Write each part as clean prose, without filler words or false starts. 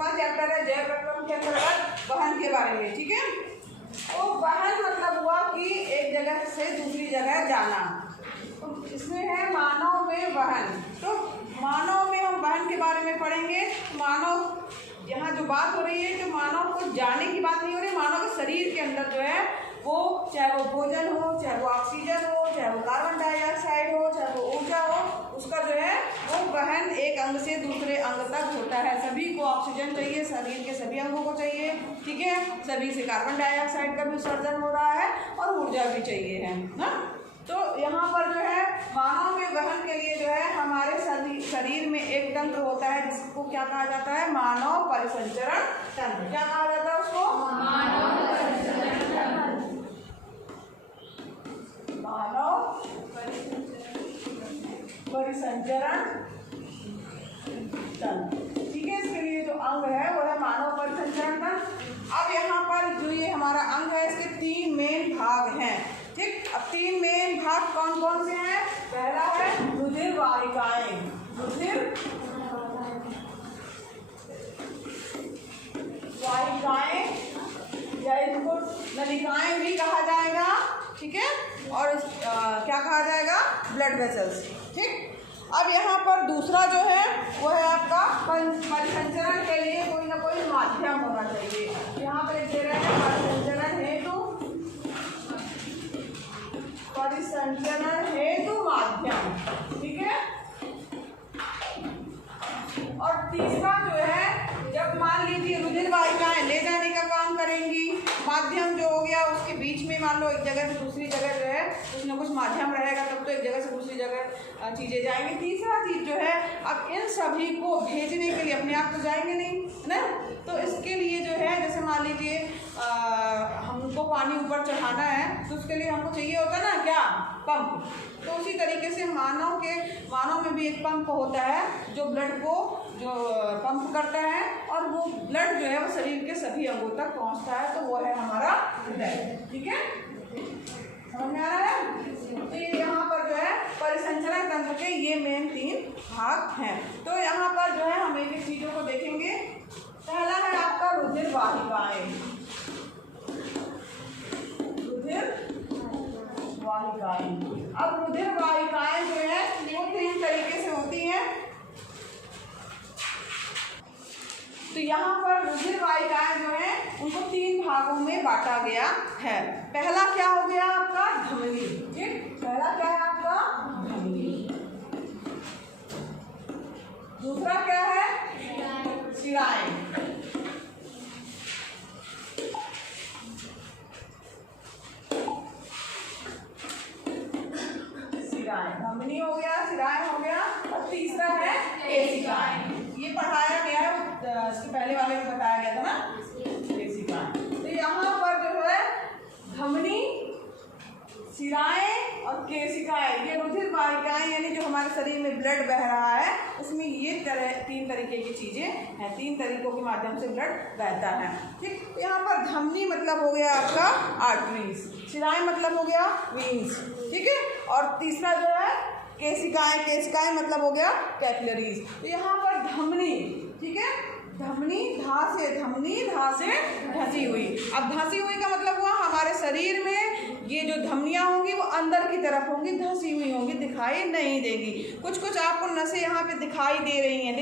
5वां चैप्टर है जैव प्रक्रम के अंतर्गत वहन के बारे में। ठीक है, तो वहन मतलब हुआ कि एक जगह से दूसरी जगह जाना। तो इसमें है मानव में वहन। तो मानव में हम वहन के बारे में पढ़ेंगे। मानव, यहाँ जो बात हो रही है तो मानव को जाने की बात नहीं हो रही, मानव के शरीर के अंदर जो है वो, चाहे वो भोजन हो, चाहे वो ऑक्सीजन हो, चाहे वो कार्बन डाइऑक्साइड हो, चाहे वो ऊर्जा हो, उसका जो है वो वहन एक अंग से दूसरे अंग तक होता है। सभी को ऑक्सीजन चाहिए, शरीर के सभी अंगों को चाहिए। ठीक है, सभी से कार्बन डाइऑक्साइड का भी उत्सर्जन हो रहा है और ऊर्जा भी चाहिए है ना। तो यहाँ पर जो है मानव के वहन के लिए जो है हमारे शरीर में एक तंत्र होता है जिसको क्या कहा जाता है, मानव परिसंचरण तंत्र। क्या कहा जाता है उसको, मानव परिसंचरण तंत्र। ठीक है, इसके लिए जो अंग है वो है मानव परिसंचरण तंत्र। अब यहाँ पर जो ये हमारा अंग है इसके 3 मेन भाग हैं। ठीक, अब 3 मेन भाग कौन कौन से हैं? पहला है रुधिर वाहिकाएं। रुधिर वाहिकाएं या इनको नलिकाएं भी कहा जाएगा। ठीक है, और क्या कहा जाएगा, ब्लड वेसल्स। ठीक, अब यहाँ पर दूसरा जो है वो है आपका परिसंचरण के लिए कोई ना कोई माध्यम होना चाहिए। यहाँ पर एक दे रहे हैं परिसंचरण हेतु माध्यम। ठीक है, और तीसरा जो है, जब मान लीजिए रुधिर वाहिकाएं ले जाने का काम करेंगी, माध्यम जो हो गया उसके बीच में मान लो एक जगह से दूसरी जगह जो है कुछ ना कुछ माध्यम रहेगा, तब तो एक जगह से दूसरी जगह चीज़ें जाएंगी। तीसरा चीज़ जो है, अब इन सभी को भेजने के लिए अपने आप तो जाएंगे नहीं ना, तो इसके लिए जो है जैसे मान लीजिए हमको पानी ऊपर चढ़ाना है तो उसके लिए हमको चाहिए होता है ना क्या, पंप। तो उसी तरीके से मानव में भी एक पंप होता है जो ब्लड को जो पंप करता है और वो ब्लड जो है वो शरीर के सभी अंगों तक पहुंचता है, तो वो है हमारा हृदय। ठीक है, समझ में आ रहा है? तो ये यहाँ पर जो है परिसंचरण तंत्र के ये मेन 3 भाग हैं। तो यहाँ पर जो है हम एक चीज़ों को देखेंगे। पहला है आपका रुधिर वाहिकाएं। रुधिर वाहिकाएं, अब रुधिर वाहिकाएं जो है वो 3 तरीके से होती हैं। तो यहाँ पर रुधिर वाहिकाएं जो है उनको 3 भागों में बांटा गया है। पहला क्या हो गया आपका, धमनी। ठीक, पहला क्या है आपका, धमनी। दूसरा क्या है, शिराएं। धमनी हो गया, शिराएं हो गया, और तीसरा है केशिकाएं। ये पढ़ाया गया है, इसके पहले वाले में बताया गया था ना, केशिकाएं। तो यहाँ पर जो है धमनी, शिराएं और केशिकाएं, ये रुधिर वाहिकाएं यानी जो हमारे शरीर में ब्लड बह रहा है उसमें ये 3 तरीके की चीजें हैं। 3 तरीकों के माध्यम से ब्लड बहता है। ठीक, तो यहाँ पर धमनी मतलब हो गया आपका आर्टरीज, शिराएं मतलब हो गया वेन्स। ठीक है, और तीसरा जो है केशिकाएं मतलब हो गया कैपिलरीज। तो यहाँ पर धमनी, ठीक है, धमनी, धा से धंसी हुई। अब धंसी हुई का मतलब हुआ हमारे शरीर में ये जो धमनियाँ होंगी वो अंदर की तरफ होंगी, धंसी हुई होंगी, दिखाई नहीं देगी। कुछ आपको नसें यहाँ पे दिखाई दे रही हैं।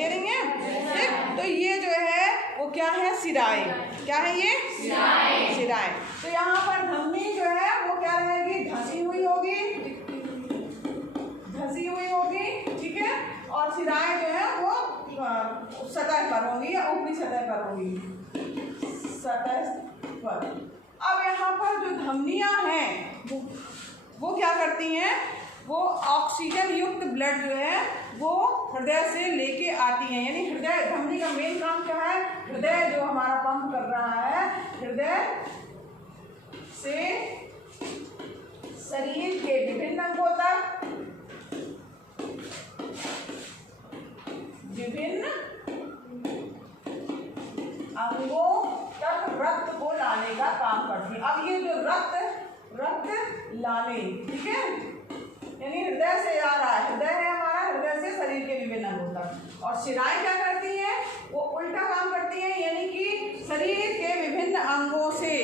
ठीक, तो ये जो है वो क्या है, शिराएं। क्या है ये, शिराएं। तो यहाँ पर धमनी जो है वो क्या रहेगी, धंसी हुई होगी। ठीक है, और शिराएं जो है वो सतह पर होंगी या ऊपरी सतह पर होंगी, सतह पर। अब यहाँ पर जो धमनियाँ हैं वो क्या करती हैं, वो ऑक्सीजन युक्त ब्लड जो है वो हृदय से लेके आती हैं। यानी हृदय, धमनी का मेन काम क्या है, हृदय जो हमारा पंप कर रहा है, हृदय से शरीर के विभिन्न अंगों तक, रक्त को लाने का काम करती है। अब ये जो रक्त लाने, ठीक है, यानी हृदय से आ रहा है, हृदय है हमारा, हृदय से शरीर के विभिन्न अंगों तक। और शिराएं क्या करती हैं, वो उल्टा काम करती हैं, यानी कि शरीर के विभिन्न अंगों से,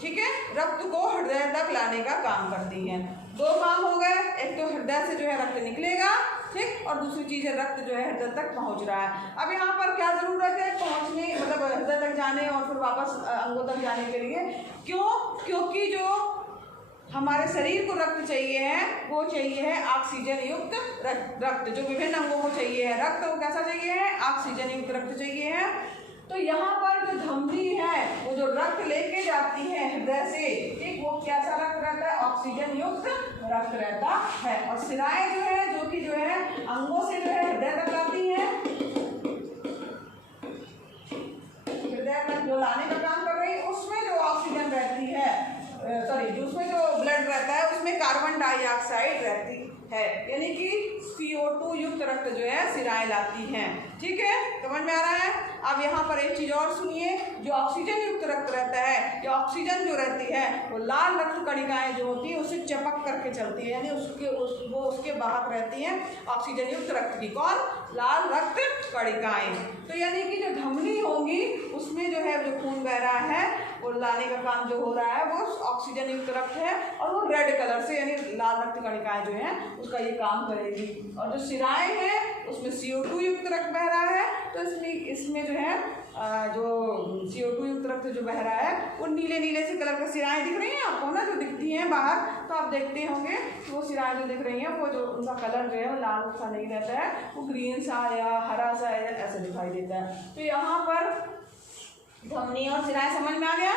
ठीक है, रक्त को हृदय तक लाने का काम करती हैं। दो काम हो गए, एक तो हृदय से जो है रक्त निकलेगा, ठीक, और दूसरी चीज है रक्त जो है हृदय तक पहुंच रहा है। अब यहाँ पर क्या जरूरत है पहुंचने, मतलब हृदय तक जाने और फिर वापस अंगों तक जाने के लिए? क्यों? क्योंकि जो हमारे शरीर को रक्त चाहिए है वो चाहिए है ऑक्सीजन युक्त रक्त। जो विभिन्न अंगों को चाहिए है रक्त, वो कैसा चाहिए है? ऑक्सीजन युक्त रक्त चाहिए है। तो यहाँ पर जो धमनी है वो जो रक्त लेके जाती है हृदय से, ठीक, वो कैसा रक्त रहता है? ऑक्सीजन युक्त रक्त रहता है। और शिराएं जो है, जो कि जो है अंगों से जो है हृदय तक लाती है, हृदय तक जो लाने का काम कर रही है, उसमें जो ऑक्सीजन रहती है, सॉरी, उसमें जो ब्लड रहता है उसमें कार्बन डाइऑक्साइड रहती है, यानी कि CO2 युक्त रक्त जो है शिराएं लाती हैं। ठीक है, समझ में आ रहा है? अब यहाँ पर एक चीज और सुनिए, जो ऑक्सीजन युक्त रक्त रहता है, या ऑक्सीजन जो रहती है वो लाल रक्त कणिकाएं जो होती है उससे चिपक करके चलती है, यानी वो उसके बाहर रहती हैं ऑक्सीजन युक्त रक्त की। कौन? लाल रक्त कणिकाएं। तो यानी कि जो धमनी होंगी उसमें जो है जो खून बह रहा है वो लाने का काम जो हो रहा है वो ऑक्सीजन युक्त रक्त है, और वो रेड कलर से, यानी लाल रक्त कणिकाएं जो है उसका ये काम करेगी। और जो शिराएं हैं उसमें CO2 युक्त रक्त बह रहा है, तो इसमें जो है जो CO2 युक्त रक्त जो बह रहा है वो नीले नीले से कलर का शिराएं दिख रही हैं आपको ना, जो दिखती हैं बाहर, तो आप देखते होंगे कि वो शिराएं जो दिख रही हैं वो जो उनका कलर जो है वो लाल सा नहीं रहता है, वो ग्रीन सा या हरा सा ऐसा दिखाई देता है। तो यहाँ पर धमनी और शिराएं समझ में आ गया?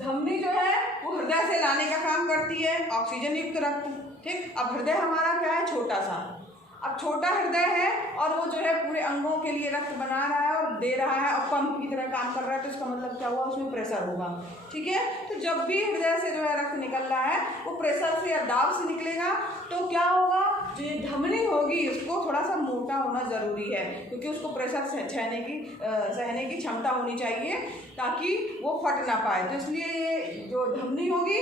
धमनी जो है वो हृदय से लाने का काम करती है ऑक्सीजन युक्त रक्त, ठीक। अब हृदय हमारा क्या है? छोटा सा। अब छोटा हृदय है और वो जो है पूरे अंगों के लिए रक्त बना रहा है और दे रहा है और पंप की तरह काम कर रहा है, तो इसका मतलब क्या हुआ? उसमें प्रेशर होगा, ठीक है। तो जब भी हृदय से जो है रक्त निकल रहा है वो प्रेशर से या दाब से निकलेगा, तो क्या होगा? जो ये धमनी होगी उसको थोड़ा सा मोटा होना जरूरी है, क्योंकि उसको प्रेशर सहने की क्षमता होनी चाहिए ताकि वो फट ना पाए। तो इसलिए ये जो धमनी होगी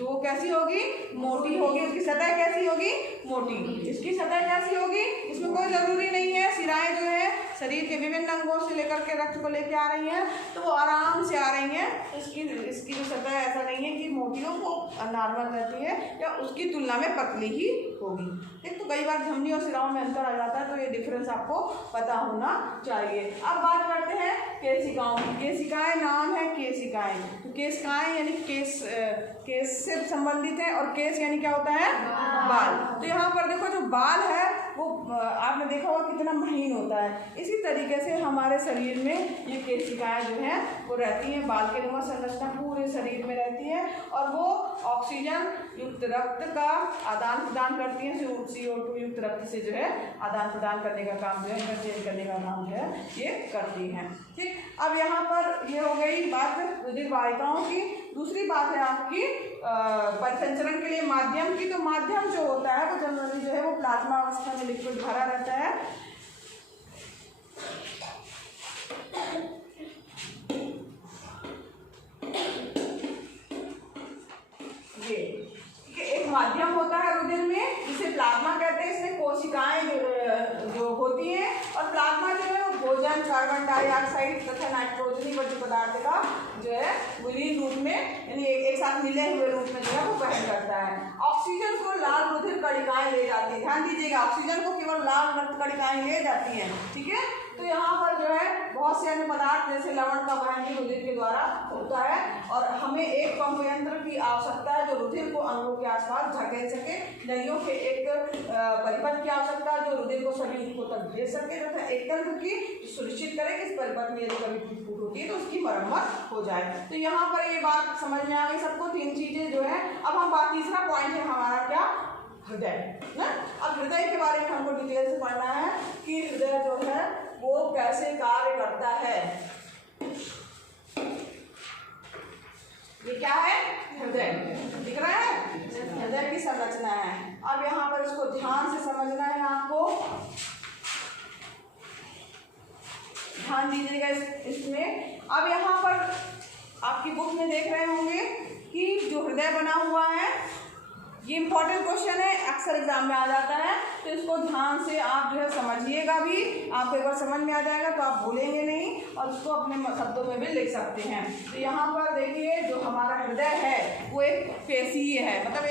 वो कैसी होगी? मोटी होगी। उसकी सतह कैसी होगी? मोटी। इसकी सतह कैसी होगी? इसमें कोई जरूरी नहीं है, शिराएं जो है शरीर के विभिन्न अंगों से लेकर के रक्त को लेके आ रही हैं, तो वो आराम से आ रही हैं। इसकी जो सतह ऐसा नहीं है कि मोटी हो, वो नॉर्मल रहती है या उसकी तुलना में पतली ही होगी, ठीक। तो कई बार धमनी और शिराओं में अंतर आ जाता है, तो ये डिफरेंस आपको पता होना चाहिए। अब बात करते हैं केशिकाओं की। केशिकाएं नाम है केशिकाएं। तो केशिकाएं यानी केश से संबंधित है, और केश यानी क्या होता है? बाल। तो यहाँ पर देखो जो बाल है वो आपने देखा होगा कितना महीन होता है। इसी तरीके से हमारे शरीर में ये केशिकाएं जो हैं वो रहती हैं, बाल के नुमा संरचना पूरे शरीर में रहती है, और वो ऑक्सीजन युक्त रक्त का आदान प्रदान करती हैं। CO2 युक्त रक्त से जो है आदान प्रदान करने का काम जो है, इंटरचेंज करने का काम जो है ये करती हैं, ठीक। अब यहाँ पर ये हो गई बात रुधिर वाहिकाओं की। दूसरी बात है आपकी परिसंचरण के लिए माध्यम की। तो माध्यम जो होता है वो जनरली जो है वो प्लाज्मा अवस्था में लिक्विड भरा रहता है। ये एक माध्यम होता है रुधिर में, जिसे प्लाज्मा कहते हैं। इसमें कोशिकाएं जो होती हैं, और प्लाज्मा जो है वो भोजन, कार्बन डाइऑक्साइड तथा नाइट्रोजनी वर्ज्य पदार्थ का जो है विलीन रूप में, यानी एक साथ मिले हुए रूप में जो है वो वहन करता है। ऑक्सीजन को लाल रुधिर कणिकाएं ले जाती है। ध्यान दीजिएगा, ऑक्सीजन को केवल लाल रक्त कणिकाएं ले जाती हैं, ठीक है। तो यहाँ पर जो है बहुत से अन्य पदार्थ जैसे लवण का वहन भी रुधिर के द्वारा होता है, और हमें एक पंप यंत्र की आवश्यकता है जो रुधिर को अंगों के आसपास धकेल सके। नलियों के एक परिपथ की आवश्यकता है जो रुधिर को सभी अंगों तक भेज सके, तथा एक तंत्र की सुनिश्चित करे कि इस परिपथ में यदि कभी टूट होती है तो उसकी मरम्मत हो जाए। तो यहाँ पर ये बात समझ में आ गई सबको, तीन चीजें जो है। अब हम तीसरा पॉइंट है हमारा क्या? हृदय ना। अब हृदय के बारे में हमको डिटेल से पढ़ना है कि हृदय जो है वो कैसे कार्य करता है। ये क्या है? हृदय दिख रहा है, हृदय की संरचना है। अब यहाँ पर इसको ध्यान से समझना है आपको, ध्यान दीजिएगा इसमें। अब यहाँ पर आपकी बुक में देख रहे होंगे कि जो हृदय बना हुआ है ये इंपॉर्टेंट क्वेश्चन है, अक्सर एग्जाम में आ जाता है, तो इसको ध्यान से आप जो है समझिएगा भी। आपको एक बार समझ में आ जाएगा तो आप भूलेंगे नहीं और उसको अपने शब्दों में भी लिख सकते हैं। तो यहाँ पर देखिए जो हमारा हृदय है वो एक पेशीय है, मतलब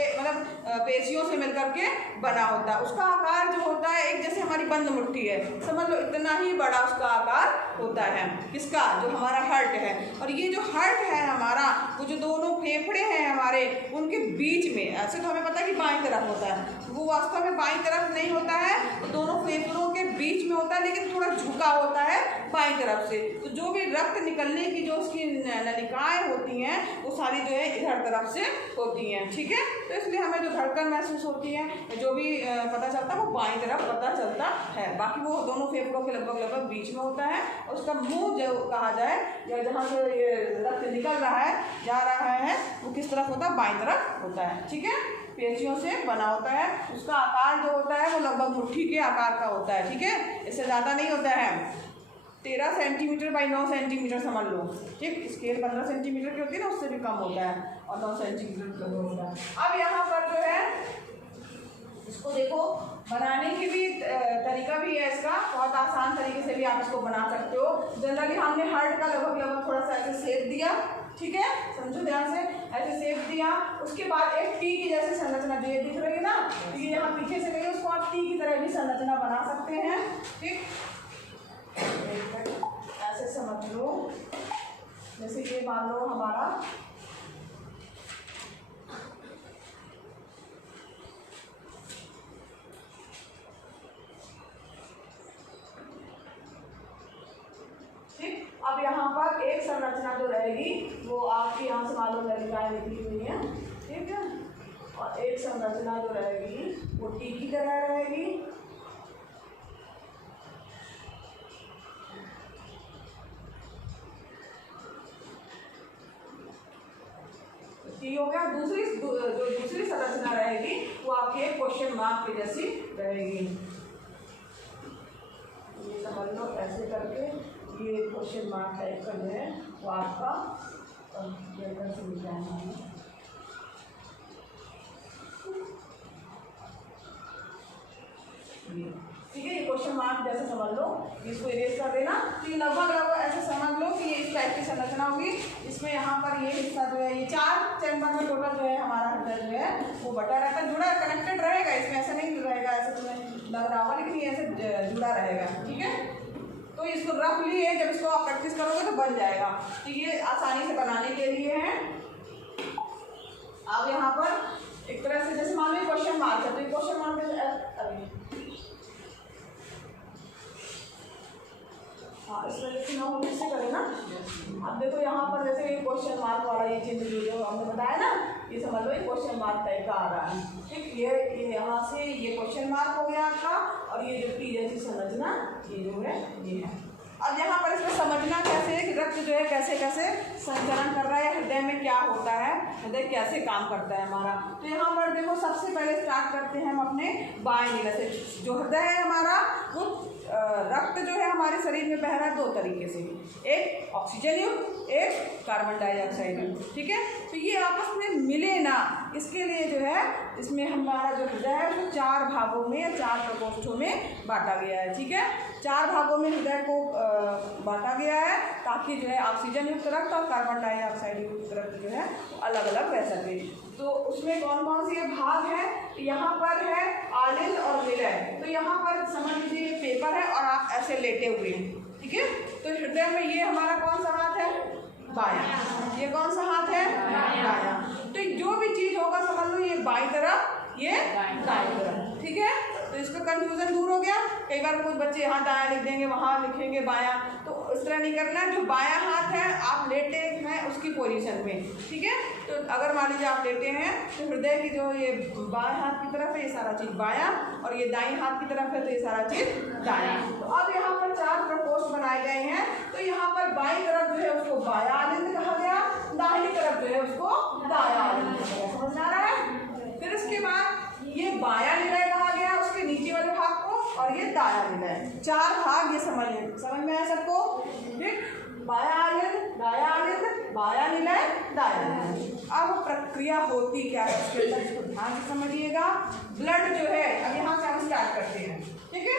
पेशियों से मिलकर के बना होता है। उसका आकार जो होता है एक जैसे हमारी बंद मुट्ठी है, समझ लो इतना ही बड़ा उसका आकार होता है। किसका? जो हमारा हार्ट है। और ये जो हार्ट है हमारा, वो जो दोनों फेफड़े हैं हमारे, उनके बीच में, ऐसे तो हमें पता है कि बाईं तरफ होता है, वो वास्तव में बाईं तरफ नहीं होता है, तो दोनों फेफड़ों के बीच में होता है, लेकिन थोड़ा झुका होता है बाईं तरफ से। तो जो भी रक्त निकलने की जो उसकी नलिकाएं होती हैं वो सारी जो है इधर तरफ से होती हैं, ठीक है। तो इसलिए हमें जो धड़कन महसूस होती है, जो भी पता चलता है वो बाईं तरफ पता चलता है। बाकी वो दोनों फेफड़ों के लगभग बीच में होता है। और उसका मुंह जो कहा जाए, या जहाँ से ये रक्त निकल रहा है, जा रहा है, वो किस तरफ होता है? बाईं तरफ होता है, ठीक है। पेशियों से बना होता है। उसका आकार जो होता है वो लगभग मुट्ठी के आकार का होता है, ठीक है, इससे ज़्यादा नहीं होता है। 13 सेंटीमीटर बाई 9 सेंटीमीटर समझ लो, ठीक। स्केल 15 सेंटीमीटर की होती है ना, उससे भी कम होता है, और 9 सेंटीमीटर का होता है। अब यहाँ पर जो है इसको देखो, बनाने की भी तरीका भी है इसका, बहुत आसान तरीके से भी आप इसको बना सकते हो। जनरली हमने हार्ट का लगभग थोड़ा सा ऐसे शेप दिया, ठीक है, समझो ध्यान से, ऐसे शेप दिया। उसके बाद एक टी की जैसे संरचना जो ये दिख रही है ना, तो ये यहाँ पीछे से गई, उसको आप टी की तरह भी संरचना बना सकते हैं, ठीक। ऐसे समझ लो, जैसे ये मान लो हमारा अब यहाँ पर एक संरचना जो रहेगी वो आपकी यहाँ से मालूम नलिकाएं निकली हुई हैं, ठीक है, और एक संरचना जो रहेगी वो टी की तरह रहेगी। टी हो गया। दूसरी संरचना रहेगी वो आपकी एक क्वेश्चन मार्क की जैसी रहेगी। ये समझ लो ऐसे करके, ये क्वेश्चन मार्क टाइप का जो है वो आपका से मिल जाना है, ठीक है। ये क्वेश्चन मार्क जैसे समझ लो, इसको इरेज कर देना। तो ये लगभग ऐसे समझ लो कि ये इस टाइप की संरचना होगी। इसमें यहाँ पर ये हिस्सा जो है, ये 4 चैम्बर में टोटल जो है हमारा हृदय जो है वो बटा रहता है, जुड़ा कनेक्टेड रहेगा। इसमें ऐसा नहीं रहेगा, ऐसा तुम्हें लग रहा होगा, लेकिन ये ऐसे जुड़ा रहेगा, ठीक है। तो इसको रफली है, जब इसको आप प्रैक्टिस करोगे तो बन जाएगा। तो ये आसानी से बनाने के लिए है। अब यहाँ पर एक तरह से जैसे मान लो क्वेश्चन मार्क है, तो ये क्वेश्चन मार्क अभी हाँ इस वजह से 9 होने से करें ना। अब देखो यहाँ पर जैसे ये क्वेश्चन मार्क वाला ये चिन्ह जो हमने बताया ना, ये समझ लो ये क्वेश्चन मार्क टाइप का आ रहा है, ठीक। ये यहाँ से ये क्वेश्चन मार्क हो गया आपका, और ये जो टी जैसी संरचना ये जो है ये है। अब यहाँ पर इसमें समझना कैसे है कि रक्त जो है कैसे कैसे संचरण कर रहा है, हृदय में क्या होता है, हृदय कैसे काम करता है हमारा। तो यहाँ पर देखो सबसे पहले स्टार्ट करते हैं हम अपने बाएं नीले से। जो हृदय है हमारा वो रक्त जो है हमारे शरीर में बह रहा है 2 तरीके से, एक ऑक्सीजन युक्त, एक कार्बन डाइऑक्साइड युक्त, ठीक है। तो ये आपस में मिले ना, इसके लिए जो है इसमें हमारा जो हृदय है वो 4 भागों में या 4 प्रकोष्ठों में बांटा गया है, ठीक है। 4 भागों में हृदय को बांटा गया है ताकि जो है ऑक्सीजन युक्त रक्त और कार्बन डाइऑक्साइड युक्त रक्त जो है अलग अलग रह सके। तो उसमें कौन कौन से भाग हैं? यहाँ पर है आलिंद और विलय। तो यहाँ पर समझ लीजिए ये पेपर है और आप ऐसे लेटे हुए हैं, ठीक है। तो हृदय में ये हमारा कौन सा हाथ है? बायां। ये कौन सा हाथ है? बायां। तो जो भी चीज होगा समझ लो ये बाईं तरफ, ये दाईं तरफ, ठीक है। तो इसका कंफ्यूजन दूर हो गया। कई बार कुछ बच्चे यहाँ दायां लिख देंगे, वहाँ लिखेंगे बायां, तो इस तरह नहीं करना है। जो बायां हाथ है आप लेटे हैं उसकी पोजीशन में, ठीक है। तो अगर मान लीजिए आप लेटे हैं तो हृदय की जो ये बाएं हाथ की तरफ है ये सारा चीज बायां, और ये दाईं हाथ की तरफ है तो ये सारा चीज दायां। तो अब यहाँ पर 4 प्रकोष्ठ बनाए गए हैं। तो यहाँ पर बाईं तरफ जो है उसको बायां आलिंद कहा गया, दाहिनी तरफ जो है उसको दायां आलिंद कहा गया। समझ आ रहा है? फिर इसके बाद ये बायां निलय कहा गया, उसके नीचे वाले भाग को और ये दायां निलय, 4 भाग ये समझ में आया सबको। ठीक, बायां आलिंद, दायां आलिंद, बायां निलय, दायां निलय। अब प्रक्रिया होती क्या है उसके अंदर, इसको ध्यान से समझिएगा। ब्लड जो है, अब यहाँ से हम स्टार्ट करते हैं। ठीक है,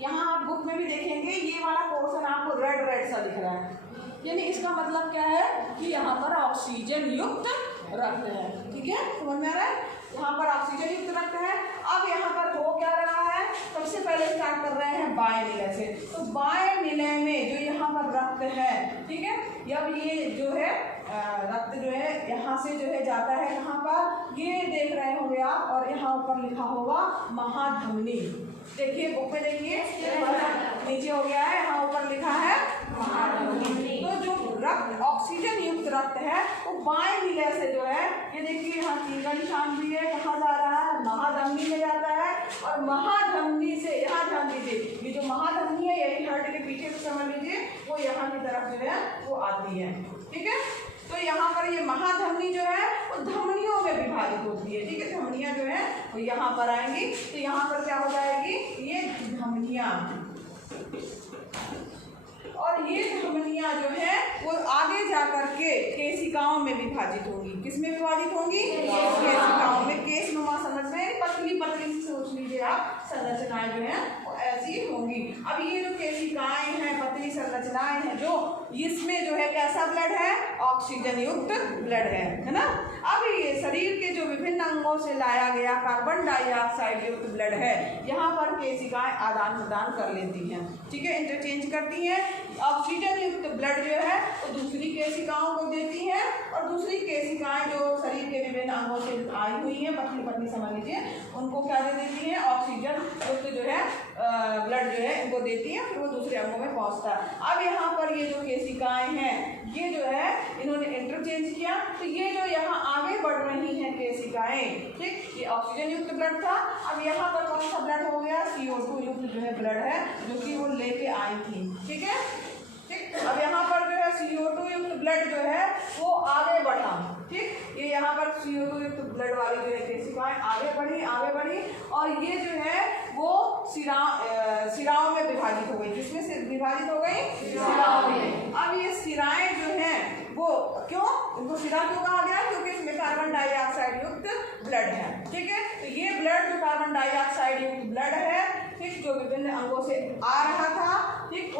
यहाँ आप बुक में भी देखेंगे ये वाला पोर्शन आपको रेड रेड सा दिख रहा है, यानी इसका मतलब क्या है कि यहाँ पर ऑक्सीजन युक्त रक्त है। ठीक है, समझ में आ रहा है, यहाँ पर ऑक्सीजन युक्त रक्त है। अब यहाँ पर हो क्या रहा है, सबसे पहले स्टार्ट कर रहे हैं बाएं निलय से। तो बाएं निलय में जो यहाँ पर रक्त है, ठीक है, अब ये जो है रक्त जो है यहाँ से जो है जाता है कहाँ पर, ये देख रहे होंगे आप, और यहाँ ऊपर लिखा होगा महाधमनी। देखिए बुक में देखिए, नीचे हो गया है, यहाँ ऊपर लिखा है महाधमनी। तो जो रक्त ऑक्सीजन युक्त रक्त है वो बाएं निलय से जो है, ये देखिए यहाँ तीर का निशान भी है, कहाँ जा रहा है, महाधमनी में जाता है। और महाधमनी से यहाँ ध्यान दीजिए, ये जो महाधमनी है यही हार्ट के पीछे से समझ लीजिए, वो यहाँ की तरफ जो है वो आती है। ठीक है, तो यहाँ पर ये महाधमनी जो है वो धमनियों में विभाजित होती है। ठीक है, धमनियाँ जो है वो यहाँ पर आएंगी, तो यहाँ पर क्या हो जाएगी, ये धमनियाँ, और ये धमनियाँ जो है वो आगे जाकर के केशिकाओं में विभाजित होंगी। किसमें विभाजित होंगी, केशिकाओं में। केशनुमा संरचना, पतली पतली सी सोच लीजिए आप, संरचनाएं जो है वो ऐसी होंगी। अब ये जो केशिकाएं हैं, पतली संरचनाएं हैं, जो इसमें जो है कैसा ब्लड है, ऑक्सीजन युक्त ब्लड है ना। अब ये शरीर के जो विभिन्न अंगों से लाया गया कार्बन डाइऑक्साइड युक्त ब्लड है, यहाँ पर केशिकाएं आदान प्रदान कर लेती हैं। ठीक है, इंटरचेंज करती हैं। ऑक्सीजन युक्त ब्लड जो है वो दूसरी केशिकाओं को देती हैं, और दूसरी केशिकाएं जो शरीर के विभिन्न अंगों से आई हुई हैं, पतली पतली समझ लीजिए, उनको क्या दे देती हैं, ऑक्सीजन युक्त जो है ब्लड जो है इनको देती हैं, फिर वो दूसरे अंगों में पहुंचता है। अब यहाँ पर ये जो केशिकाएं हैं, ये जो है इन्होंने इंटरचेंज किया, तो ये जो यहाँ आगे बढ़ रही हैं केशिकाएं, ठीक, ये ऑक्सीजन युक्त ब्लड था। अब यहाँ पर कौन सा ब्लड हो गया, CO2 युक्त जो है ब्लड है, जो कि वो लेके आई थी। ठीक है, ठीक, अब यहाँ पर जो है CO2 युक्त ब्लड जो है वो आगे बढ़ा। ठीक, ये यहाँ पर CO2 युक्त ब्लड वाली जो है केशिकाएं आगे बढ़ी, और ये जो है वो सिराओं में विभाजित हो गई। किसमें से विभाजित हो गई, सिराओं में। अब ये सिराएं जो हैं वो क्यों, इनको सिरा क्यों कहा गया, क्योंकि इसमें कार्बन डाइऑक्साइड युक्त ब्लड है। ठीक है, तो ये ब्लड जो कार्बन डाइऑक्साइड युक्त ब्लड है, ठीक, जो विभिन्न अंगों से आ रहा था, ठीक,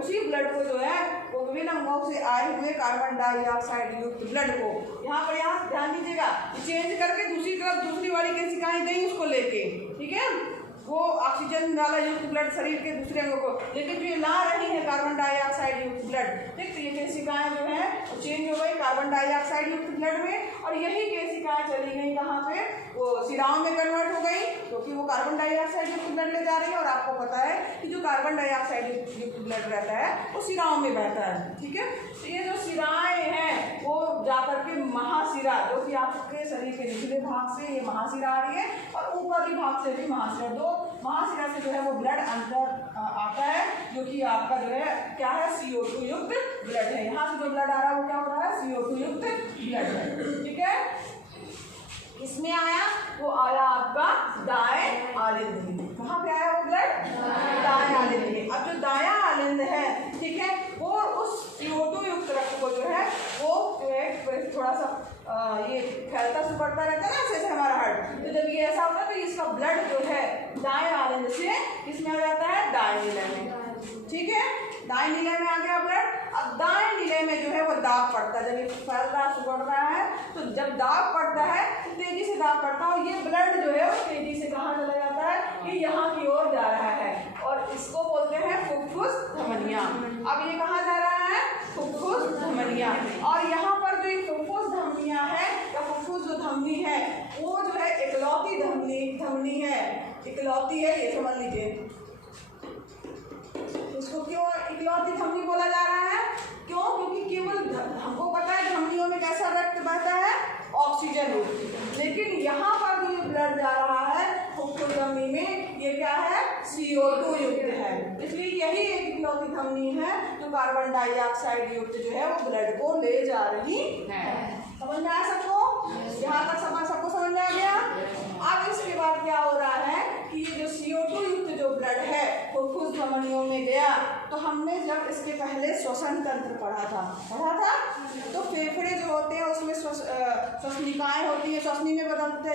उसी ब्लड को जो है वो विभिन्न अंगों से आए हुए कार्बन डाइऑक्साइड युक्त ब्लड को यहाँ ध्यान दीजिएगा, चेंज करके दूसरी तरफ दूसरी वाली केशिकाएं गई उसको लेके। ठीक है, वो ऑक्सीजन वाला युक्त ब्लड शरीर के दूसरे अंगों को, लेकिन जो ये ला रही है कार्बन डाइऑक्साइड युक्त ब्लड, ठीक, तो ये केशिकाएं जो है वो चेंज हो गई कार्बन डाइऑक्साइड युक्त ब्लड में, और यही केशिकाएं चली गई कहाँ पे, वो सिराओं में कन्वर्ट हो गई, क्योंकि वो कार्बन डाइऑक्साइड युक्त ब्लड ले जा रही है। और आपको पता है कि जो कार्बन डाइऑक्साइड युक्त ब्लड रहता है वो सिराओं में बहता है। ठीक है, तो ये जो सिराएं हैं वो जाकर के महाशिरा, जो कि आपके शरीर के निचले भाग से ये महाशिरा आ रही है, और ऊपरी भाग से भी महाशिरा, दो महाशिरा से जो है वो ब्लड अंदर आता है, जो कि आपका जो है क्या है, CO2 युक्त ब्लड है। यहाँ से जो ब्लड आ रहा है वो क्या हो रहा है, CO2 युक्त ब्लड है। ठीक है, इसमें आया, वो आया आपका दाएं आलिंद में। कहाँ पे आया वो ब्लड, दाएं आलिंद में। अब जो दायां आलिंद है, ठीक है, वो उस CO2 युक्त रक्त को जो है वो जो है थोड़ा सा ये फैलता सुपड़ता रहता है ना, जैसे हमारा हार्ट, तो जब ये ऐसा होता है तो इसका ब्लड जो है दाएं आलिंद से किसमें आ जाता है, दाएं निलय में। ठीक है, दाएं निलय में आ गया ब्लड। अब दाएं निलय में जो है वो दाब पड़ता है, जब ये फैल रहा सुगड़ रहा है, तो जब दाब पड़ता है तो तेजी से दाब पड़ता है, और ये ब्लड जो है वो तेजी से कहाँ चला जाता है, ये यहाँ की ओर जा रहा है, और इसको बोलते हैं फुफ्फुस धमनियाँ। अब ये कहाँ जा रहा है, फुफ्फुस धमनियाँ। और यहाँ पर जो ये फुफ्फुस धमनियाँ है, या फुफ्फुस जो धमनी है, वो जो है इकलौती धमनी है, इकलौती है, ये समझ लीजिए। उसको क्यों इकलौती धमनी बोला जा रहा है, क्यों, क्योंकि केवल हमको पता है धमनियों में कैसा रक्त बहता है, ऑक्सीजन युक्त, लेकिन यहाँ पर जो ये ब्लड जा रहा है फुफ्फुस धमनी में, ये क्या है, CO2 युक्त है। इसलिए यही एक इकलौती धमनी है जो कार्बन डाइऑक्साइड युक्त जो है वो ब्लड को ले जा रही है। समझ में आया सबको? यहाँ तक सबको समझ में आ गया। अब इसके बाद क्या हो रहा है कि ये जो CO2 युक्त जो ब्लड है फुफ्फुस धमनियों में गया, तो हमने जब इसके पहले श्वसन तंत्र पढ़ा था तो फेफड़े जो होते हैं उसमें श्वसनिकाएं होती है, श्वसनी में बदलते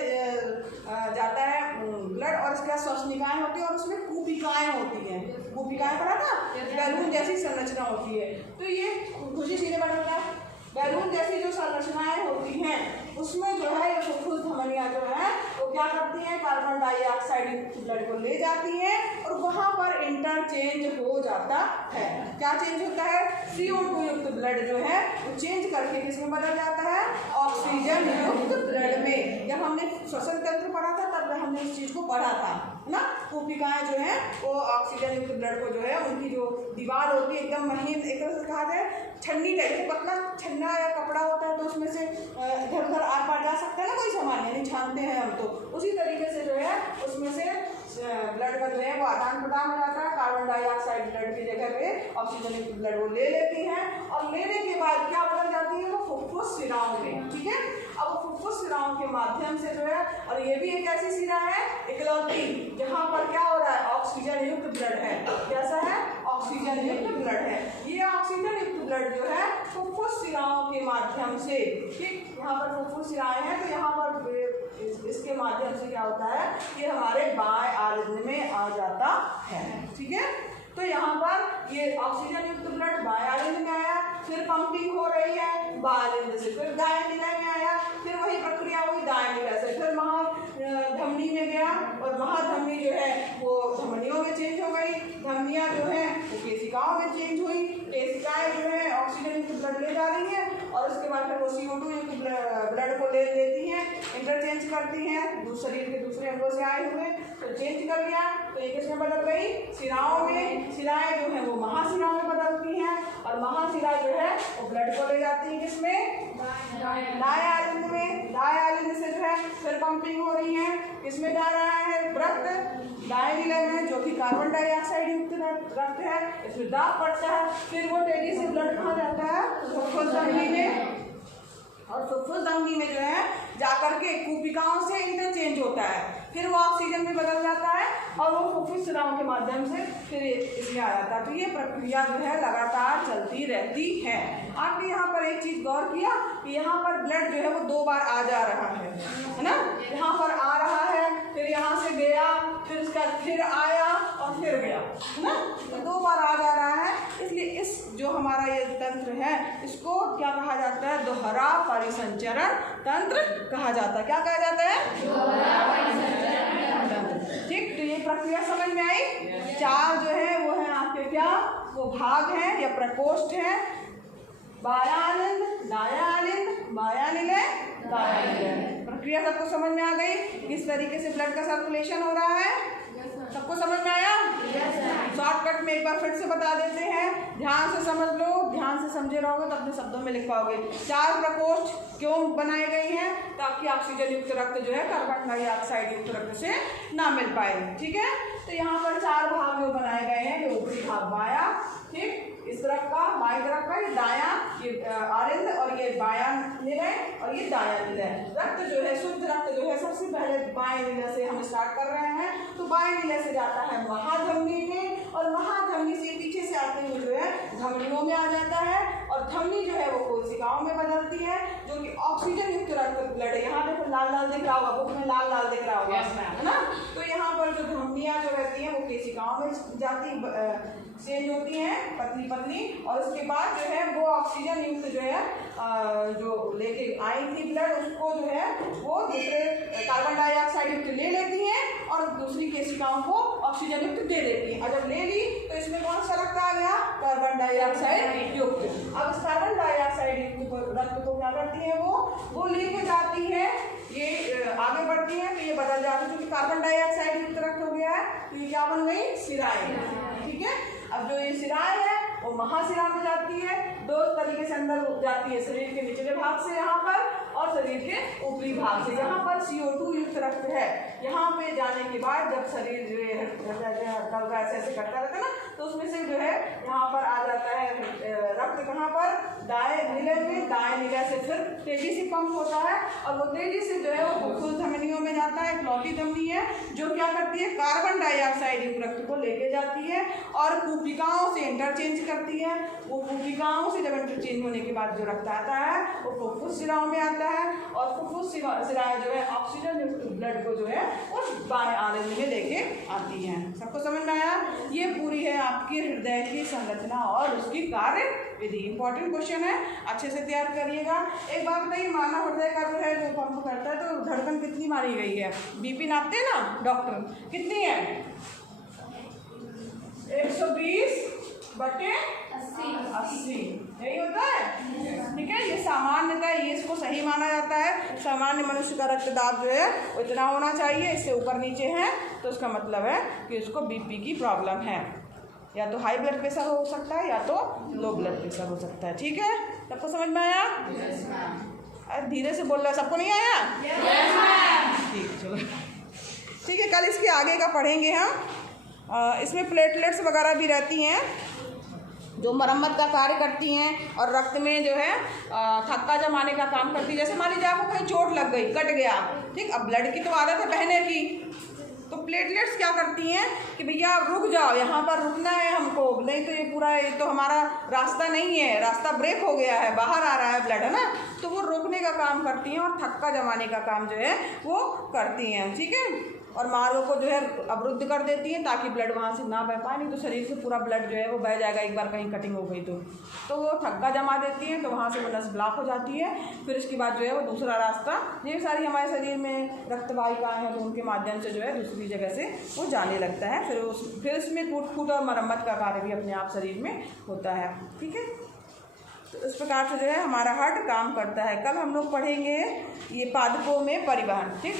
जाता है ब्लड, और इसके बाद श्वसनिकाएं होती है और उसमें कूपिकाएं होती हैं। कूपिकाएं पढ़ा था, बैलून जैसी संरचना होती है। तो ये खुशी सीधे बदलता है, बैलून जैसी जो संरचनाएं होती हैं उसमें जो है ये फुफ्फुस धमनियां जो है वो क्या करती हैं, कार्बन डाइऑक्साइड ब्लड को ले जाती हैं और वहाँ पर इंटरचेंज हो जाता है। क्या चेंज होता है? CO2 युक्त ब्लड जो है वो चेंज करके किसमें बदल जाता है? ऑक्सीजन युक्त ब्लड में। जब हमने श्वसन तंत्र पढ़ा था तब हमने इस चीज को पढ़ा था ना। कूपिकाएं जो है वो ऑक्सीजन युक्त ब्लड को जो है उनकी जो दीवार होती है एकदम महीन, एक तरह से कहा जाए छन्नी टाइप, पतला छन्ना या कपड़ा होता है तो उसमें से इधर उधर आर पार जा सकता है ना कोई सामान, नहीं छानते हैं हम, तो उसी तरीके से जो है उसमें से ब्लड का जो है वो आदान प्रदान हो जाता है। कार्बन डाइऑक्साइड ब्लड की जगह पे ऑक्सीजन युक्त ब्लड वो ले लेती हैं और लेने के बाद क्या बदल जाती है वो फुफ्फुस शिराओं में। ठीक है, अब वो फुफ्फुस शिराओं के माध्यम से जो है, और ये भी एक ऐसी शिरा है इकलौती जहाँ पर क्या हो रहा है, ऑक्सीजन युक्त ब्लड है। कैसा है? ऑक्सीजन युक्त ब्लड है। ये ऑक्सीजन युक्त ब्लड जो है फुफ्फुस शिराओं के माध्यम से, ठीक, यहाँ पर फुफ्फुस शिराएं हैं तो यहाँ पर इसके माध्यम से क्या होता है, ये हमारे बाएं आलिंद में आ जाता है। ठीक है, तो यहाँ पर ये ऑक्सीजन युक्त ब्लड बाएं आलिंद में आया, फिर पंपिंग हो रही है बाएं आलिंद से, फिर दाएं निलय में आया, फिर वही प्रक्रिया हुई दाएं निलय से, फिर महाधमनी में गया और महाधमनी जो है वो धमनियों में चेंज हो गई, धमनियाँ जो है वो केशिकाओं में चेंज हुई, केशिकाएं जो है ऑक्सीजन युक्त ब्लड ले जा रही हैं और उसके बाद फिर वो CO2 युक्त ब्लड को ले लेती हैं, इंटरचेंज करती हैं शरीर के दूसरे अंगों से आए हुए, तो चेंज कर लिया तो एक इसमें बदल गई शिराओं में, शिराएं जो है वो महाशिराओं में बदलती हैं और महाशिरा जो है वो ब्लड को ले जाती है किसमें, दाएं आलिंद में, दाएं आलिंद से जो है फिर पंपिंग हो रही है, किसमें जा रहा है, रक्त दाएं निलय में जो कि कार्बन डाइऑक्साइड युक्त रक्त है, इसमें दाब पड़ता है, फिर वो तेजी से ब्लड कहाँ जाता है, फुफ्फुस धमनी में, और फुफ्फुस धमनी में जो है जाकर के कूपिकाओं से इंटरचेंज होता है, फिर वो ऑक्सीजन में बदल जाता है और वो फुफ्फुस शिराओं के माध्यम से फिर इसमें आ जाता है। तो ये प्रक्रिया जो है लगातार चलती रहती है। आपने यहाँ पर एक चीज़ गौर किया कि यहाँ पर ब्लड जो है वो 2 बार आ जा रहा है ना, यहाँ पर आ रहा है, फिर यहाँ से गया, फिर उसका फिर आया और फिर गया, है ना, तो 2 बार आ जा रहा है। इसलिए इस जो हमारा ये तंत्र है इसको क्या कहा जाता है, दोहरा परिसंचरण तंत्र कहा जाता है। क्या कहा जाता है? दोहरा परिसंचरण तंत्र। ठीक, तो ये प्रक्रिया समझ में आई। 4 जो है वो है आपके क्या, वो भाग हैं या प्रकोष्ठ हैं, बायां आलिंद, दायां आलिंद, बायां निलय, दायां निलय। प्रक्रिया सबको समझ में आ गई, किस तरीके से ब्लड का सर्कुलेशन हो रहा है, सबको समझ में आया? शॉर्टकट में एक बार फिर से बता देते हैं, ध्यान से समझ लो, ध्यान से समझे रहोगे तो अपने शब्दों में लिख पाओगे। 4 प्रकोष्ठ क्यों बनाए गए हैं, ताकि ऑक्सीजन युक्त रक्त जो है कार्बन डाइऑक्साइड युक्त रक्त से ना मिल पाए। ठीक है, तो यहाँ पर 4 भाग जो बनाए गए हैं, ये ऊपरी भाग बायां, ठीक, इस तरफ का बाएं तरफ का ये दायां, ये आलिंद, और ये बायां निलय और ये दायां निलय। रक्त जो है शुद्ध रक्त जो है सबसे पहले बाएं निलय से हम स्टार्ट कर रहे हैं, तो बाएं निलय से जाता है महाधमनी में और महाधमनी से पीछे से आते हुए जो है धमनियों में आ जाता है और धमनी जो है वो कोशिकाओं में बदलती है, जो कि ऑक्सीजन युक्त रक्त ब्लड है। यहाँ देखो लाल लाल दिख रहा होगा, बुक में लाल लाल दिख रहा होगा, है ना। तो यहाँ पर जो धमनियाँ जो रहती हैं वो कोशिकाओं में जाती चेंज होती हैं पतली पतली, और उसके बाद जो है वो ऑक्सीजन युक्त जो है जो लेके आई थी ब्लड, उसको जो है वो दूसरे कार्बन डाइऑक्साइड युक्त ले लेती हैं और दूसरी कोशिकाओं को ऑक्सीजन युक्त दे देती हैं। और जब ले ली तो इसमें कौन सा रक्त आ गया, कार्बन डाइऑक्साइड युक्त। अब इस कार्बन डाइऑक्साइड युक्त रक्त को क्या करती है, वो लेके जाती है, ये आगे बढ़ती है तो ये बदल जाती है, क्योंकि कार्बन डाइऑक्साइड युक्त रक्त हो गया है तो ये क्या बन गई, शिराएं। ठीक है, अब जो ये शिराएं है वो महाशिरा में जाती है, 2 तरीके से अंदर जाती है, शरीर के निचले भाग से यहाँ पर और शरीर के ऊपरी भाग से। यहाँ पर CO2 युक्त रक्त है, यहाँ पे जाने के बाद जब शरीर जो है हल्का ऐसे ऐसे करता रहता है ना, तो उसमें से जो है यहाँ पर आ जाता है रक्त, कहाँ पर, दाएं नीले में, दाएं नीले से फिर तेजी से पंप होता है और वो तेजी से जो है वो फुफ्फुस धमनियों में जाता है। इकलौती धमनी है जो क्या करती है, कार्बन डाइऑक्साइड युक्त रक्त को लेके जाती है और कूपिकाओं से इंटरचेंज करती है। वो कूपिकाओं से जब इंटरचेंज होने के बाद जो रक्त आता है वो फुफ्फुस सिराओं में आता है और फुफ्फुस सिराएं जो है ऑक्सीजन युक्त ब्लड को जो है वो बाएं आनंद में लेके आती हैं। सबको समझ में आया? ये पूरी है आपकी हृदय की संरचना और उसकी कार्य विधि। इंपॉर्टेंट क्वेश्चन है, अच्छे से तैयार करिएगा। एक बात बताइए, मानव हृदय का जो है जो पंप करता है तो धड़कन कितनी मारी गई है? BP नापते हैं ना डॉक्टर, कितनी है? 120/80 यही होता है, ठीक है। ये सामान्यतः ये इसको सही माना जाता है। सामान्य मनुष्य का रक्तदाब जो है वो इतना होना चाहिए, इससे ऊपर नीचे है तो उसका मतलब है कि उसको BP की प्रॉब्लम है। या तो हाई ब्लड प्रेशर हो सकता है या तो लो ब्लड प्रेशर हो सकता है, ठीक है। सबको समझ में आया? अरे धीरे से बोल रहा है, सबको नहीं आया? ठीक है, चलो ठीक है। कल इसके आगे का पढ़ेंगे हम। इसमें प्लेटलेट्स वगैरह भी रहती हैं जो मरम्मत का कार्य करती हैं और रक्त में जो है थक्का जमाने का काम करती है। जैसे मान लीजिए आपको कहीं चोट लग गई, कट गया, ठीक, अब ब्लड की तो आदत है बहने की, तो प्लेटलेट्स क्या करती हैं कि भैया रुक जाओ, यहाँ पर रुकना है हमको, नहीं तो ये पूरा ये तो हमारा रास्ता नहीं है, रास्ता ब्रेक हो गया है, बाहर आ रहा है ब्लड, है ना। तो वो रोकने का काम करती हैं और थक्का जमाने का काम जो है वो करती हैं, ठीक है। और मार्गों को जो है अवरुद्ध कर देती हैं ताकि ब्लड वहाँ से ना बह पाए, नहीं तो शरीर से पूरा ब्लड जो है वो बह जाएगा एक बार कहीं कटिंग हो गई तो वो थक्का जमा देती हैं, तो वहाँ से वो नस ब्लॉक हो जाती है। फिर इसके बाद जो है वो दूसरा रास्ता, ये सारी हमारे शरीर में रक्तवाहिकाएँ हैं तो उनके माध्यम से जो है दूसरी जगह से वो जाने लगता है। फिर उसमें टूट फूट और मरम्मत का कार्य भी अपने आप शरीर में होता है, ठीक है। तो इस प्रकार से जो है हमारा हार्ट काम करता है। कल हम लोग पढ़ेंगे ये पादपों में परिवहन, ठीक।